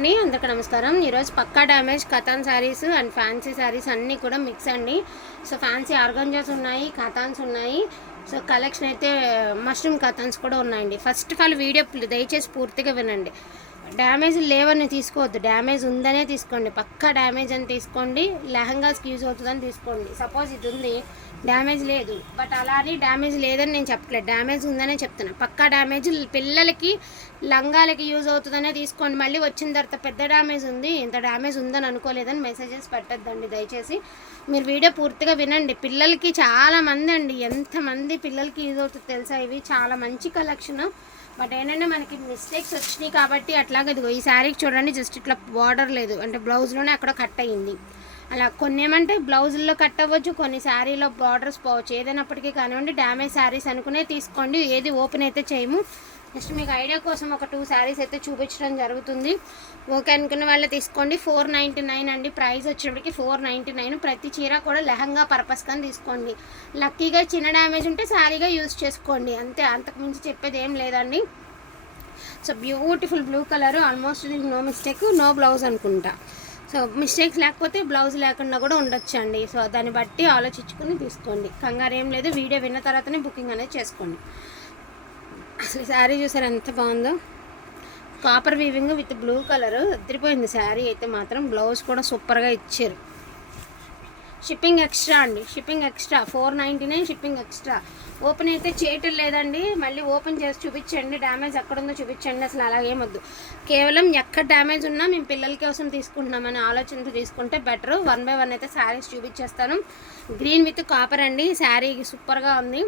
అండి అందరికీ నమస్కారం. ఈరోజు పక్కా damage Katan saris and fancy saris అన్నీ కూడా మిక్స్ అండి. సో ఫ్యాన్సీ ఆర్గంజాస్ ఉన్నాయి కథాన్స్ ఉన్నాయి. సో కలెక్షన్ అయితే మష్రూమ్ కథాన్స్ కూడా ఉన్నాయండి. ఫస్ట్ ఆఫ్ ఆల్ వీడియో దయచేసి పూర్తిగా వినండి. డ్యామేజ్ లేవని తీసుకోవద్దు. డ్యామేజ్ ఉందనే తీసుకోండి. పక్కా డ్యామేజ్ అని తీసుకోండి. లెహంగాస్కి యూజ్ అవుతుందని తీసుకోండి. సపోజ్ ఇది ఉంది డ్యామేజ్ లేదు. బట్ అలా అని డ్యామేజ్ లేదని నేను చెప్పట్లేదు. డ్యామేజ్ ఉందనే చెప్తున్నా. పక్కా డ్యామేజ్ పిల్లలకి లంగాలకి యూజ్ అవుతుందనే తీసుకోండి. మళ్ళీ వచ్చిన తర్వాత పెద్ద డ్యామేజ్ ఉంది. ఇంత డ్యామేజ్ ఉందని అనుకోలేదని మెసేజెస్ పెట్టద్దండి దయచేసి. మీరు వీడియో పూర్తిగా వినండి. పిల్లలకి చాలా మంది అండి. ఎంతమంది పిల్లలకి యూజ్ అవుతుంది తెలుసా? ఇవి చాలా మంచి కలెక్షన్. బట్ ఏంటంటే మనకి మిస్టేక్స్ వచ్చినాయి కాబట్టి అట్లాగే ఇదిగో ఈ శారీకి చూడండి జస్ట్ ఇట్లా బార్డర్ లేదు. అంటే బ్లౌజ్లోనే అక్కడ కట్ అయ్యింది అలా కొన్ని ఏమంటే బ్లౌజుల్లో కట్ అవ్వచ్చు కొన్ని శారీలో బార్డర్స్ పోవచ్చు. ఏదైనప్పటికీ కానివ్వండి డ్యామేజ్ శారీస్ అనుకునే తీసుకోండి. ఏది ఓపెన్ అయితే చేయము. జస్ట్ మీకు ఐడియా కోసం ఒక టూ శారీస్ అయితే చూపించడం జరుగుతుంది. ఓకే అనుకున్న వాళ్ళే తీసుకోండి. ఫోర్ నైంటీ నైన్ అండి. ప్రైస్ వచ్చేప్పటికి ఫోర్ నైంటీ నైన్ ప్రతి చీర కూడా లెహంగా పర్పస్ కానీ తీసుకోండి. లక్కీగా చిన్న డ్యామేజ్ ఉంటే శారీగా యూస్ చేసుకోండి. అంతే అంతకుమించి చెప్పేది ఏం లేదండి. So beautiful blue colour almost దీనికి నో మిస్టేక్ నో బ్లౌజ్ అనుకుంటా. సో మిస్టేక్స్ లేకపోతే బ్లౌజ్ లేకుండా కూడా ఉండొచ్చు అండి సో దాన్ని బట్టి ఆలోచించుకుని తీసుకోండి. కంగారు ఏం లేదు. వీడియో విన్న తర్వాతనే బుకింగ్ అనేది చేసుకోండి. అసలు శారీ చూసారు ఎంత బాగుందో? Copper weaving with blue colour అద్దరిపోయింది శారీ అయితే మాత్రం. బ్లౌజ్ కూడా సూపర్గా ఇచ్చారు. షిప్పింగ్ ఎక్స్ట్రా అండి. Shipping extra four ninety nine shipping extra open అయితే చేయటం లేదండి. మళ్ళీ ఓపెన్ చేసి చూపించండి. డ్యామేజ్ ఎక్కడుందో చూపించండి. అసలు అలాగేమొద్దు కేవలం ఎక్కడ డ్యామేజ్ ఉన్నా మేము పిల్లల కోసం తీసుకుంటున్నామని ఆలోచనతో తీసుకుంటే బెటర్ వన్ బై వన్ అయితే శారీస్ చూపించేస్తాను. గ్రీన్ విత్ కాపర్ అండి. శారీ సూపర్గా ఉంది.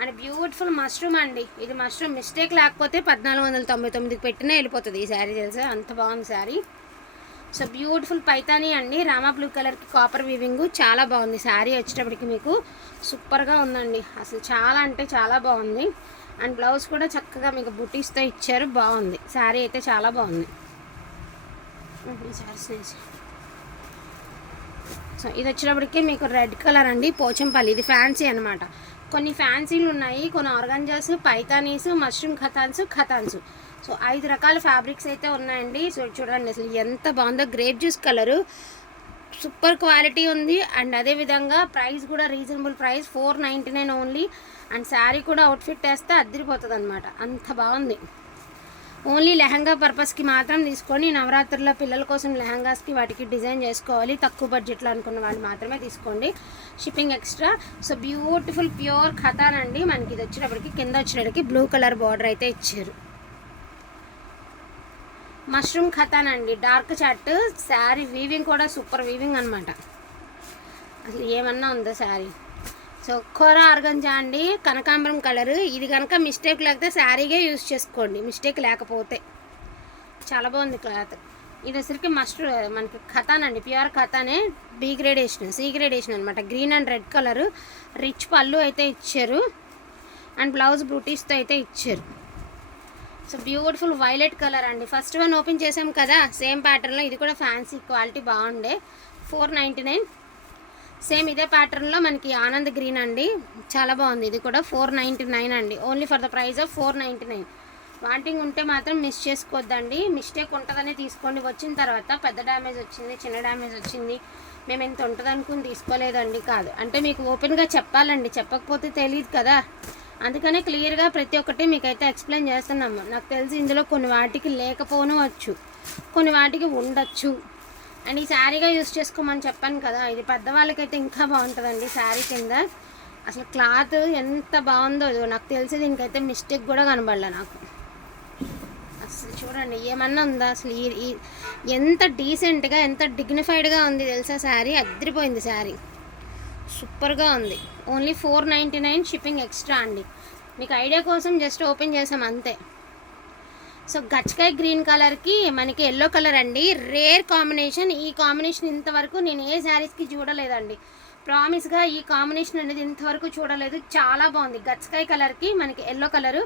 అండ్ బ్యూటిఫుల్ మష్రూమ్ అండి. ఇది మష్రూమ్ మిస్టేక్ లేకపోతే పద్నాలుగు వందల తొంభై తొమ్మిదికి పెట్టినా వెళ్ళిపోతుంది ఈ శారీ తెలుసా? అంత బాగుంది శారీ. సో బ్యూటిఫుల్ పైతానీ అండి. రామా బ్లూ కలర్కి కాపర్ వీవింగ్ చాలా బాగుంది. శారీ వచ్చేటప్పటికి మీకు సూపర్గా ఉందండి. అసలు చాలా అంటే చాలా బాగుంది. అండ్ బ్లౌజ్ కూడా చక్కగా మీకు బుటీస్తో ఇచ్చారు. బాగుంది. శారీ అయితే చాలా బాగుంది. సో ఇది వచ్చేటప్పటికి మీకు రెడ్ కలర్ అండి. పోచంపల్లి. ఇది ఫ్యాన్సీ అనమాట కొన్ని ఫ్యాన్సీలు ఉన్నాయి కొన్ని organzas Paithanis mushroom Katans Katans. So ఐదు రకాల ఫ్యాబ్రిక్స్ అయితే ఉన్నాయండి. సో చూడండి అసలు ఎంత బాగుందో. Grape juice colour. Super quality ఉంది. అండ్ అదేవిధంగా ప్రైస్ కూడా reasonable price four ninety nine only. And sari కూడా అవుట్ఫిట్ వేస్తే అద్దరిపోతుంది అనమాట అంత బాగుంది. ఓన్లీ లెహంగా పర్పస్కి మాత్రం తీసుకొని నవరాత్రుల్లో పిల్లల కోసం లెహంగాస్కి వాటికి డిజైన్ చేసుకోవాలి. తక్కువ బడ్జెట్లో అనుకున్న వాళ్ళు మాత్రమే తీసుకోండి. Shipping extra so beautiful pure katan అండి. మనకి ఇది వచ్చేటప్పటికి కింద వచ్చేటప్పటికి బ్లూ కలర్ బార్డర్ అయితే ఇచ్చారు. మష్రూమ్ ఖతాన్ అండి. డార్క్ చాట్ శారీ వీవింగ్ కూడా సూపర్ వీవింగ్ అనమాట అసలు ఏమన్నా ఉందా శారీ సో కూర ఆర్గంజా అండి కనకాంబరం కలర్ ఇది కనుక మిస్టేక్ లేకపోతే శారీగా యూజ్ చేసుకోండి మిస్టేక్ లేకపోతే. చాలా బాగుంది క్లాత్ ఇది వచ్చరికి మస్ట్ మనకి ఖతాన్ అండి ప్యూర్ ఖతానే బీ గ్రేడేషన్ సి గ్రేడేషన్ అనమాట green and red colour rich పళ్ళు అయితే ఇచ్చారు. అండ్ బ్లౌజ్ బ్రూటీస్తో అయితే ఇచ్చారు. సో బ్యూటిఫుల్ వైలెట్ కలర్ అండి. ఫస్ట్ వన్ ఓపెన్ చేసాం కదా సేమ్ ప్యాటర్న్లో ఇది కూడా ఫ్యాన్సీ క్వాలిటీ బాగుండే. ఫోర్ నైంటీ నైన్ సేమ్ ఇదే ప్యాటర్న్లో మనకి ఆనంద్ గ్రీన్ అండి. చాలా బాగుంది. ఇది కూడా ఫోర్ నైంటీ నైన్ అండి. Only for the price of four ninety nine wanting ఉంటే మాత్రం మిస్ చేసుకోవద్దండి. మిస్టేక్ ఉంటుందని తీసుకోండి. వచ్చిన తర్వాత పెద్ద డ్యామేజ్ వచ్చింది చిన్న డ్యామేజ్ వచ్చింది. మేము ఇంత ఉంటుంది అనుకుని తీసుకోలేదండి కాదు. అంటే మీకు ఓపెన్గా చెప్పాలండి. చెప్పకపోతే తెలియదు కదా. అందుకనే క్లియర్గా ప్రతి ఒక్కటి మీకైతే ఎక్స్ప్లెయిన్ చేస్తున్నాము. నాకు తెలిసి ఇందులో కొన్ని వాటికి లేకపోనవచ్చు. కొన్ని వాటికి ఉండొచ్చు. అండ్ ఈ శారీగా యూస్ చేసుకోమని చెప్పాను కదా ఇది పెద్దవాళ్ళకైతే ఇంకా బాగుంటుందండి శారీ కింద. అసలు క్లాత్ ఎంత బాగుందో నాకు తెలిసి దీనికైతే మిస్టేక్ కూడా కనబడలే నాకు. అసలు చూడండి ఏమన్నా ఉందా? అసలు ఈ ఈ- ఎంత డీసెంట్గా ఎంత డిగ్నిఫైడ్గా ఉంది తెలుసా శారీ? అద్దరిపోయింది శారీ. సూపర్గా ఉంది. Only four ninety nine shipping extra అండి. మీకు ఐడియా కోసం జస్ట్ ఓపెన్ చేసాం అంతే. సో గచ్చకాయ గ్రీన్ కలర్కి మనకి ఎల్లో కలర్ అండి. Rare combination. ఈ కాంబినేషన్ ఇంతవరకు నేను ఏ శారీస్కి చూడలేదండి. ప్రామిస్గా ఈ కాంబినేషన్ అనేది ఇంతవరకు చూడలేదు. చాలా బాగుంది. గచ్చకాయ కలర్కి మనకి ఎల్లో కలరు.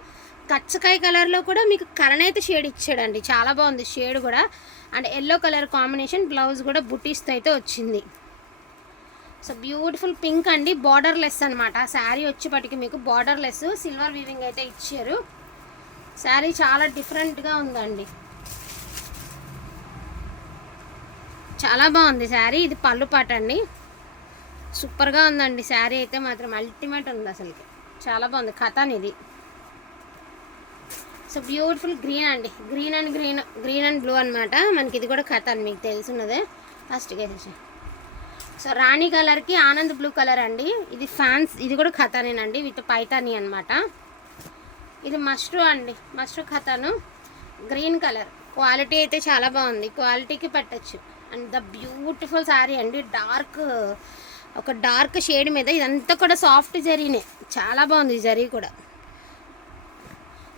గచ్చకాయ కలర్లో కూడా మీకు కరణైతే షేడ్ ఇచ్చాడండి. చాలా బాగుంది షేడ్ కూడా. And yellow colour combination blouse కూడా బుటీస్తో అయితే వచ్చింది. సో బ్యూటిఫుల్ పింక్ అండి. బార్డర్ లెస్ అనమాట శారీ వచ్చేపటికి మీకు బార్డర్ లెస్ సిల్వర్ వీవింగ్ అయితే ఇచ్చారు. శారీ చాలా డిఫరెంట్గా ఉందండి. చాలా బాగుంది శారీ ఇది పళ్ళు పాట అండి. సూపర్గా ఉందండి శారీ అయితే మాత్రం అల్టిమేట్ ఉంది అసలుకి. చాలా బాగుంది కథాన్ ఇది. సో బ్యూటిఫుల్ గ్రీన్ అండి. Green and green green and blue అనమాట మనకి ఇది కూడా కథాన్ మీకు తెలుసున్నదే ఫస్ట్గా సో రాణి కలర్కి ఆనంద్ బ్లూ కలర్ అండి. ఇది ఫ్యాన్స్ ఇది కూడా కథనేనండి విత్ పైతాని అనమాట ఇది మస్ట్రూ అండి. Mushroom katan green colour. Quality అయితే చాలా బాగుంది. క్వాలిటీకి పెట్టచ్చు. అండ్ ద బ్యూటిఫుల్ శారీ అండి. డార్క్ ఒక డార్క్ షేడ్ మీద ఇదంతా కూడా సాఫ్ట్ జరీనే. చాలా బాగుంది జరీ కూడా.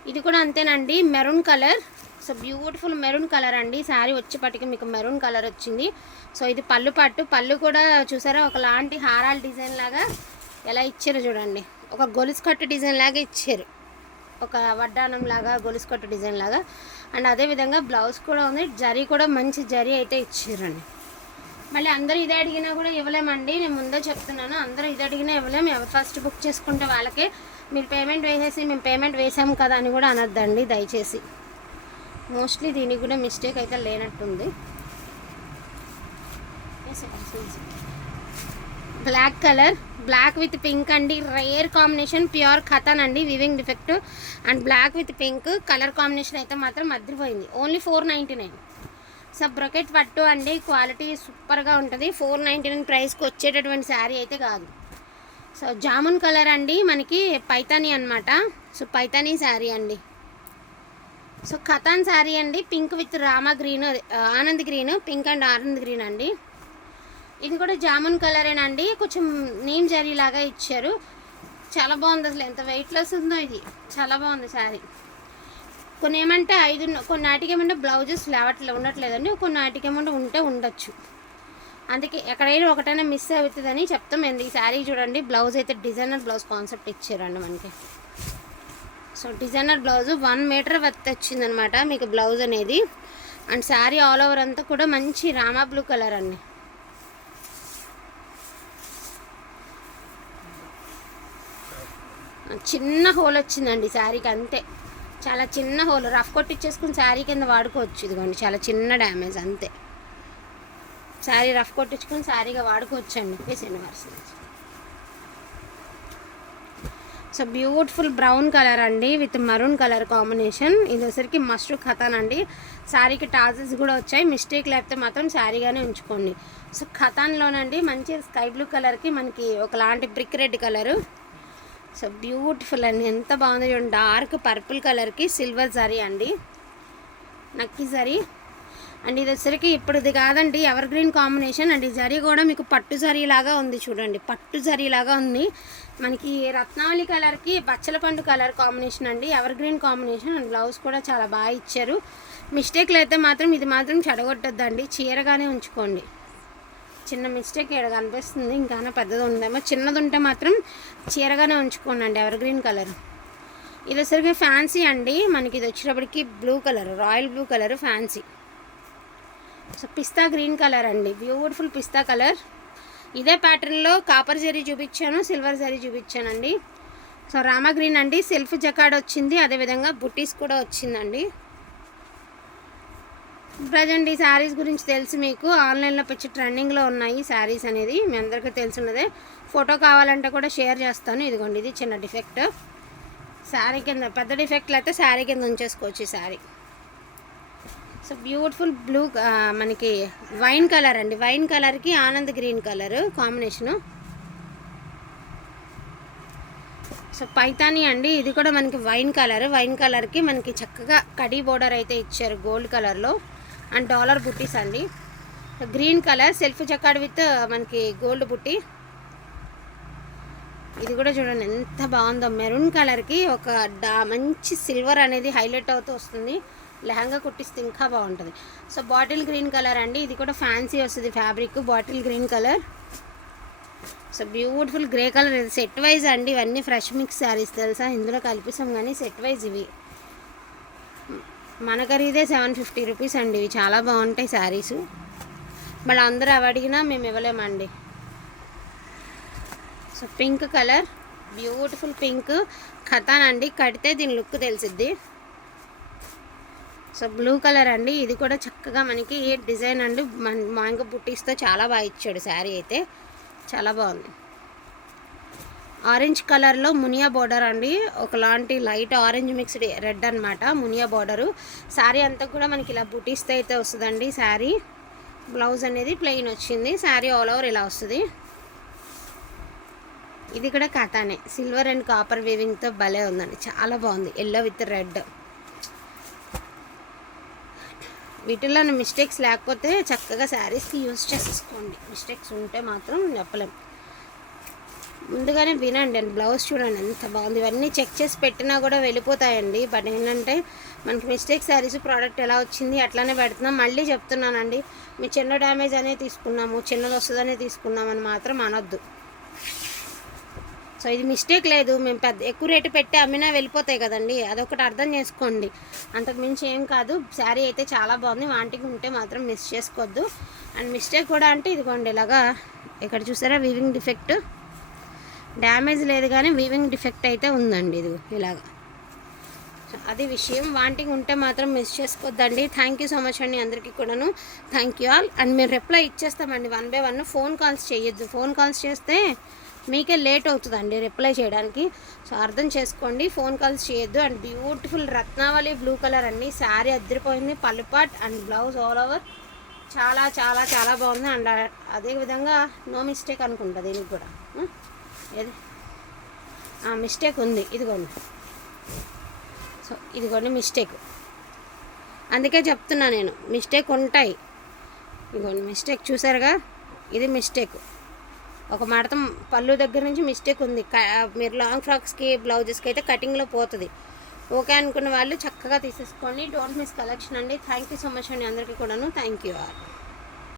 ఇది కూడా అంతేనండి. Maroon colour. So beautiful maroon colour అండి. శారీ వచ్చేపటికి మీకు మెరూన్ కలర్ వచ్చింది. సో ఇది పళ్ళు పట్టు. పళ్ళు కూడా చూసారా? ఒకలాంటి హారాల డిజైన్ లాగా ఎలా ఇచ్చారు చూడండి. ఒక గొలుసు కట్టు డిజైన్ లాగా ఇచ్చారు. ఒక వడ్డానం లాగా గొలుసుకొట్టు డిజైన్ లాగా. అండ్ అదేవిధంగా బ్లౌజ్ కూడా ఉంది. జరీ కూడా మంచి జరీ అయితే ఇచ్చారండి. మళ్ళీ అందరూ ఇదే అడిగినా కూడా ఇవ్వలేమండి. నేను ముందే చెప్తున్నాను. అందరూ ఇది అడిగినా ఇవ్వలేము ఎవరు ఫస్ట్ బుక్ చేసుకుంటే వాళ్ళకే మీరు పేమెంట్ వేసేసి మేము పేమెంట్ వేసాము కదా అని కూడా అనొద్దండి దయచేసి. మోస్ట్లీ దీనికి కూడా మిస్టేక్ అయితే లేనట్టుంది. Black colour black with pink అండి. రేర్ కాంబినేషన్ ప్యూర్ ఖతాన్ అండి weaving defect. And black with pink colour combination అయితే మాత్రం మధ్యపోయింది. Only four ninety nine. So brocade పట్టు అండి. క్వాలిటీ సూపర్గా ఉంటుంది. ఫోర్ నైంటీ నైన్ ప్రైస్కి వచ్చేటటువంటి శారీ అయితే కాదు. సో జామున్ కలర్ అండి. మనకి పైతానీ అనమాట సో పైతానీ శారీ అండి. సో ఖతాన్ శారీ అండి. Pink with Rama green Anand green pink and Anand green అండి. ఇది కూడా జామున్ కలరేనండి కొంచెం నీమ్ జరీ లాగా ఇచ్చారు. చాలా బాగుంది అసలు. ఎంత వెయిట్లెస్ ఉందో ఇది. చాలా బాగుంది శారీ. కొన్ని ఏమంటే ఐదు కొన్ని నాటికి ఏమంటే బ్లౌజెస్ లేవట్లే ఉండట్లేదండి. కొన్ని నాటికి ఏమంటే ఉంటే ఉండొచ్చు. అందుకే ఎక్కడైనా ఒకటైనా మిస్ అవుతుందని చెప్తాం. ఎందుకు? ఈ శారీ చూడండి. బ్లౌజ్ అయితే డిజైనర్ బ్లౌజ్ కాన్సెప్ట్ ఇచ్చారండి మనకి. So designer blouse one metre worth వచ్చిందనమాట మీకు బ్లౌజ్ అనేది. అండ్ శారీ ఆల్ ఓవర్ అంతా కూడా మంచి రామా బ్లూ కలర్ అండి. చిన్న హోల్ వచ్చిందండి శారీకి అంతే. చాలా చిన్న హోల్ రఫ్ కొట్టించేసుకుని శారీ కింద వాడుకోవచ్చు ఇదిగోండి చాలా చిన్న డ్యామేజ్ అంతే. శారీ రఫ్ కొట్టించుకుని శారీగా వాడుకోవచ్చు అండి universe so beautiful brown colour అండి విత్ మరూన్ కలర్ కాంబినేషన్. ఇది వచ్చరికి మస్ట్ ఖతాన్ అండి. శారీకి టాజెస్ కూడా వచ్చాయి మిస్టేక్ లేకపోతే మాత్రం శారీగానే ఉంచుకోండి. సో ఖతాన్లోనండి మంచి స్కై బ్లూ కలర్కి మనకి ఒకలాంటి brick red colour. So beautiful అండి. ఎంత బాగుంది చూడండి. డార్క్ పర్పుల్ కలర్కి సిల్వర్ జరీ అండి. నక్కి జరీ. అండ్ ఇది వచ్చరికి ఇప్పుడు ఇది కాదండి ఎవర్ గ్రీన్ కాంబినేషన్ అండ్ ఈ జరీ కూడా మీకు పట్టు జరీ లాగా ఉంది చూడండి. పట్టు జరీ లాగా ఉంది. మనకి రత్నావళి కలర్కి బచ్చల పండు కలర్ కాంబినేషన్ అండి. Evergreen combination and blouse కూడా చాలా బాగా ఇచ్చారు. మిస్టేక్లు అయితే మాత్రం ఇది మాత్రం చెడగొట్టద్దండి. చీరగానే ఉంచుకోండి. చిన్న మిస్టేక్ ఇక్కడ కనిపిస్తుంది. ఇంకా పెద్దది ఉందేమో? చిన్నది ఉంటే మాత్రం చీరగానే ఉంచుకోనండి అండి ఎవర్ గ్రీన్ కలర్. ఇది వచ్చరికి ఫ్యాన్సీ అండి. మనకి ఇది వచ్చేటప్పటికి blue colour royal blue colour fancy. So pista green colour అండి. Beautiful pista colour. ఇదే ప్యాటర్న్లో కాపర్ జరీ చూపించాను సిల్వర్ జరీ చూపించానండి. సో రామా గ్రీన్ అండి. సెల్ఫ్ జకాడ్ వచ్చింది. అదేవిధంగా బుట్టీస్ కూడా వచ్చిందండి. ప్రజెంట్ ఈ శారీస్ గురించి తెలుసు మీకు. ఆన్లైన్లో పిచ్చి ట్రెండింగ్లో ఉన్నాయి శారీస్ అనేది. మీ అందరికీ తెలుసున్నదే. ఫోటో కావాలంటే కూడా షేర్ చేస్తాను. ఇదిగోండి ఇది చిన్న డిఫెక్ట్. శారీ కింద పెద్ద డిఫెక్ట్లు అయితే శారీ కింద ఉంచేసుకోవచ్చు ఈ శారీ. సో బ్యూటిఫుల్ బ్లూ మనకి వైన్ కలర్ అండి. వైన్ కలర్కి Anand green colour combination. So Paithani అండి. ఇది కూడా మనకి వైన్ కలర్. వైన్ కలర్కి మనకి చక్కగా కడీ బోర్డర్ అయితే ఇచ్చారు గోల్డ్ కలర్లో. అండ్ డాలర్ బుట్టీస్ అండి. Green colour self jacquard with మనకి గోల్డ్ బుట్టి. ఇది కూడా చూడండి ఎంత బాగుందో. మెరూన్ కలర్కి ఒక డా మంచి సిల్వర్ అనేది హైలైట్ అవుతూ వస్తుంది. లెహంగా కుట్టిస్తే ఇంకా బాగుంటుంది. సో బాటిల్ గ్రీన్ కలర్ అండి. ఇది కూడా ఫ్యాన్సీ వస్తుంది fabric bottle green colour. So beautiful grey colour. Set wise అండి ఇవన్నీ ఫ్రెష్ మిక్స్ శారీస్ తెలుసా? ఇందులో కలిపిస్తాం కానీ సెట్ వైజ్ ఇవి. మన ఖరీదే సెవెన్ ఫిఫ్టీ రూపీస్ అండి. ఇవి చాలా బాగుంటాయి శారీస్. మళ్ళీ అందరూ అవి అడిగినా మేము ఇవ్వలేమండి. So pink colour beautiful pink. Katan అండి. కడితే దీని లుక్ తెలిసిద్ది. సో బ్లూ కలర్ అండి. ఇది కూడా చక్కగా మనకి ఏ డిజైన్ అండి. మన మ్యాంగో బుట్టీస్తో చాలా బాగా ఇచ్చాడు శారీ అయితే. చాలా బాగుంది. ఆరెంజ్ కలర్లో మునియా బార్డర్ అండి. ఒకలాంటి లైట్ ఆరెంజ్ మిక్స్డ్ రెడ్ అనమాట మునియా బార్డరు. శారీ అంతా కూడా మనకి ఇలా బుటీస్తో అయితే వస్తుందండి శారీ. బ్లౌజ్ అనేది ప్లెయిన్ వచ్చింది. శారీ ఆల్ ఓవర్ ఇలా వస్తుంది. ఇది కూడా కథానే. సిల్వర్ అండ్ కాపర్ వీవింగ్తో భలే ఉందండి. చాలా బాగుంది. Yellow with red. వీటిల్లో మిస్టేక్స్ లేకపోతే చక్కగా శారీస్కి యూజ్ చేసేసుకోండి. మిస్టేక్స్ ఉంటే మాత్రం చెప్పలేం. ముందుగానే వినండి అండి బ్లౌజ్ చూడండి ఎంత బాగుంది. ఇవన్నీ చెక్ చేసి పెట్టినా కూడా వెళ్ళిపోతాయండి. బట్ ఏంటంటే మనకి మిస్టేక్ శారీస్ ప్రోడక్ట్ ఎలా వచ్చింది అట్లానే పెడుతున్నాం. మళ్ళీ చెప్తున్నానండి మీ చిన్న డ్యామేజ్ అనే తీసుకున్నాము చిన్నది వస్తుందనే తీసుకున్నామని మాత్రం అనొద్దు. సో ఇది మిస్టేక్ లేదు మేము పెద్ద ఎక్కువ రేటు పెట్టి అమ్మినా వెళ్ళిపోతాయి కదండి. అదొకటి అర్థం చేసుకోండి. అంతకుమించి ఏం కాదు శారీ అయితే చాలా బాగుంది. వాంటికి ఉంటే మాత్రం మిస్ చేసుకోవద్దు. అండ్ మిస్టేక్ కూడా అంటే ఇదిగోండి ఇలాగా ఇక్కడ చూసారా వీవింగ్ డిఫెక్ట్ డ్యామేజ్ లేదు కానీ వీవింగ్ డిఫెక్ట్ అయితే ఉందండి ఇది ఇలాగా. అది విషయం. వాంటింగ్ ఉంటే మాత్రం మిస్ చేసుకోవద్దండి థ్యాంక్ యూ సో మచ్ అండి అందరికీ కూడాను. థ్యాంక్ యూ ఆల్ అండ్ మేము reply ఇచ్చేస్తామండి. One by one phone calls చేయొద్దు. ఫోన్ కాల్స్ చేస్తే మీకే లేట్ అవుతుందండి రిప్లై చేయడానికి. సో అర్థం చేసుకోండి. ఫోన్ కాల్స్ చేయొద్దు. And beautiful Ratnavali blue colour అండి. శారీ అద్దరిపోయింది. పల్లిపాట్ అండ్ బ్లౌజ్ ఆల్ ఓవర్ చాలా చాలా చాలా బాగుంది. అండ్ uh, అదే విధంగా నో మిస్టేక్ అనుకుంటా దీనికి కూడా. ఏది? మిస్టేక్ ఉంది. ఇదిగోండి. సో ఇదిగోండి మిస్టేక్ అందుకే చెప్తున్నా నేను. మిస్టేక్ ఉంటాయి. ఇదిగోండి మిస్టేక్ చూసారుగా? ఇది మిస్టేక్ ఒక మడత పళ్ళు దగ్గర నుంచి మిస్టేక్ ఉంది. మీరు లాంగ్ ఫ్రాక్స్కి బ్లౌజెస్కి అయితే కటింగ్లో పోతుంది. ఓకే అనుకున్న వాళ్ళు చక్కగా తీసేసుకోండి. డోంట్ మిస్ కలెక్షన్ అండి. థ్యాంక్ యూ సో మచ్ అండి అందరికీ కూడాను. Thank you all